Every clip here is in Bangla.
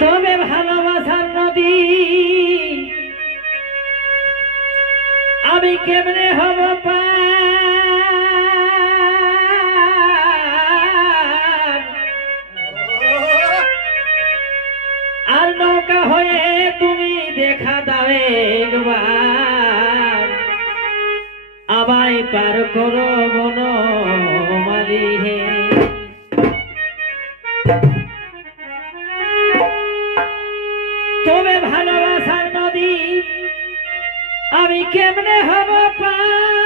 তবে ভালোবাসার নদী আমি কেমনে হব পার আর নৌকা হয়ে তুমি দেখা দাও একবার আমায় পার করো বনমালী হে তবে ভালোবাসার নদী আমি কেমনে হব পার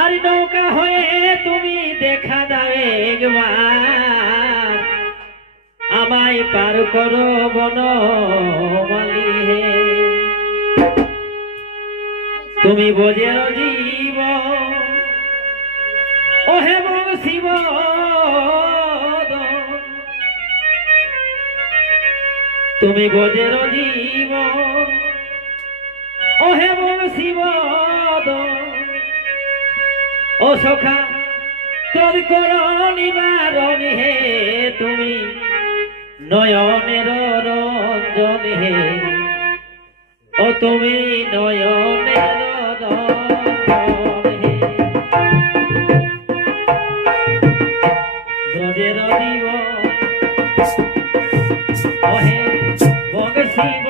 আর নৌকা হয়ে তুমি দেখা দাও একবার আমায় পার করো বনমালী হে তুমি বোঝের জীব ওহে শিব তুমি বোঝের জীব ওহে শিব ও সখা তোর করো নিবারণ হে তুমি নয়নের রঞ্জন হে ও তুমি নয়নের রঞ্জন হে ব্রজের জীব ওহে বগ শিব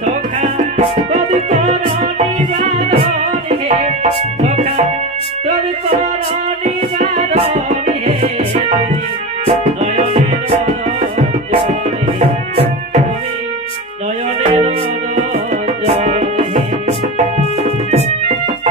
সখা তোর করো নিবারণ হে সখা তোর করো নিবারণ হে তুমি নয়নের রঞ্জন হে তুমি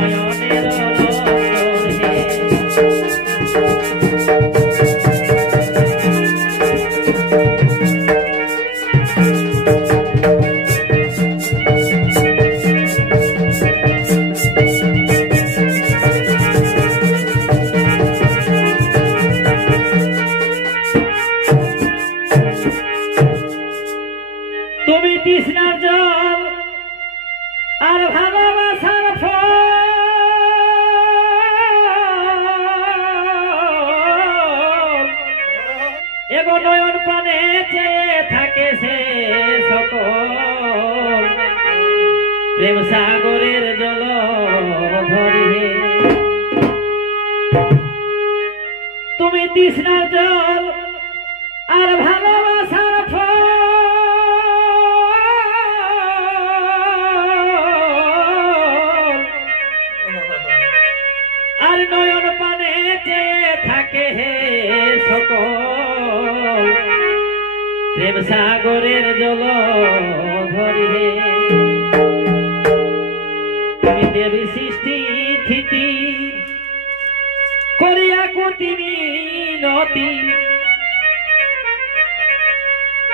নয়নের রঞ্জন হে তুমি তৃষ্ণার জল আর ভালোবাসার ফল এগো নয়ন প্রাণে চেয়ে থাকে সে সকল প্রেম সাগরের জল ধরি তুমি তৃষ্ণার জল আর ভালোবাসার ফল আর নয়ন পানে চেয়ে থাকে হে সকল প্রেম সাগরের জল ধরি হে তুমি দেবী সৃষ্টি স্থিতি করিয়া কুতিনি নতি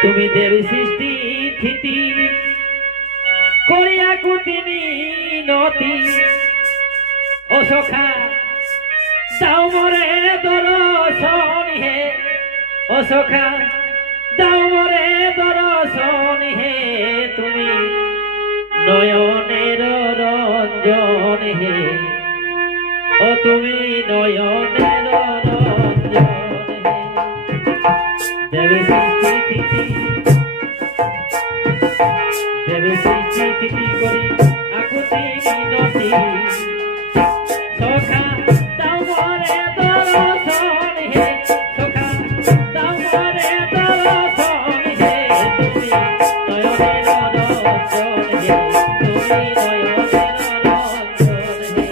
তুমি দেবী সৃষ্টি স্থিতি করিয়া কুতিনি নতি ও সখা দাও মরে দর্শন হে ও সখা দাও মরে দর্শন হে তুমি নয়নের রঞ্জন হে ও তুমি নয়নের রঞ্জন হে দেবী সৃষ্টি দেবী সৃষ্টি করি আকুতি নদী সখা দাও মরে দর্শন হে সখা দাও মরে দর্শন হে তুমি নয়নের রঞ্জন হে তুমি নয়নের রঞ্জন হে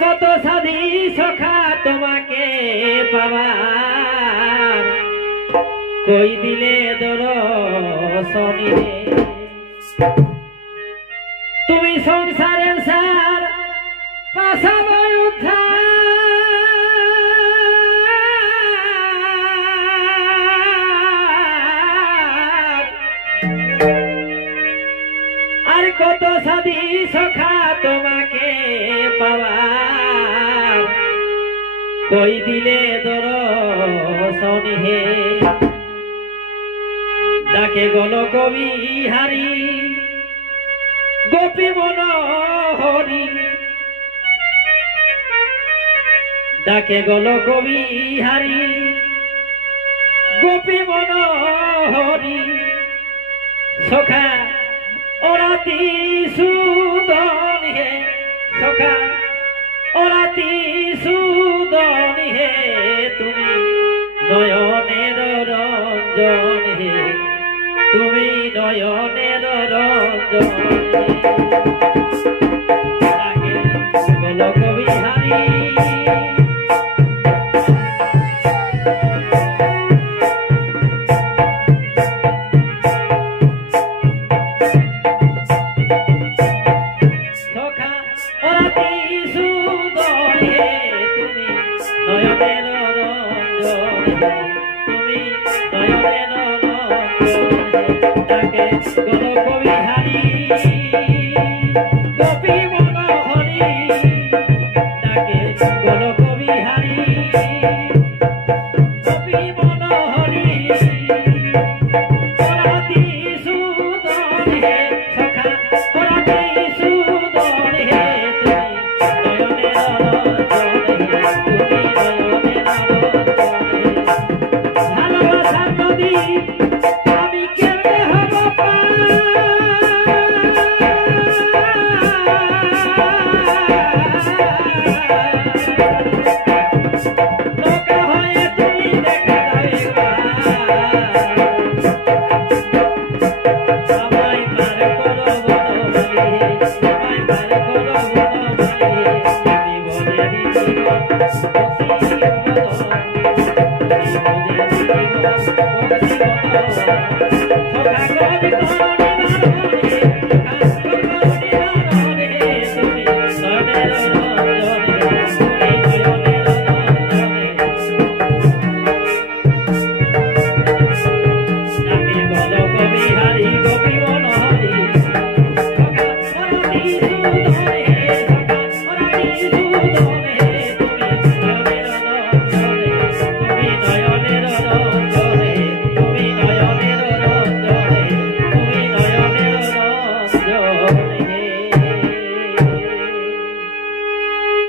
কত সাধি সখা তোমাকে পাবার কই দিলে দর্শনী রে তুমি সংসারের সার পাশাবই উদ্ধার আর কত সাধি সখা তোমাকে পাবার কই দিলে দর্শনী হে ডাকে গল কবি হারি গোপী মনোহরি ডাকে গল কবি হারি গোপী মনোহরি সখা ওরাতি সুদন হে সখা ওরাতি সুদন হে তুমি নয়নের রঞ্জন হে তুমি নয়নের রঞ্জন হে বল কবি হারি Sokha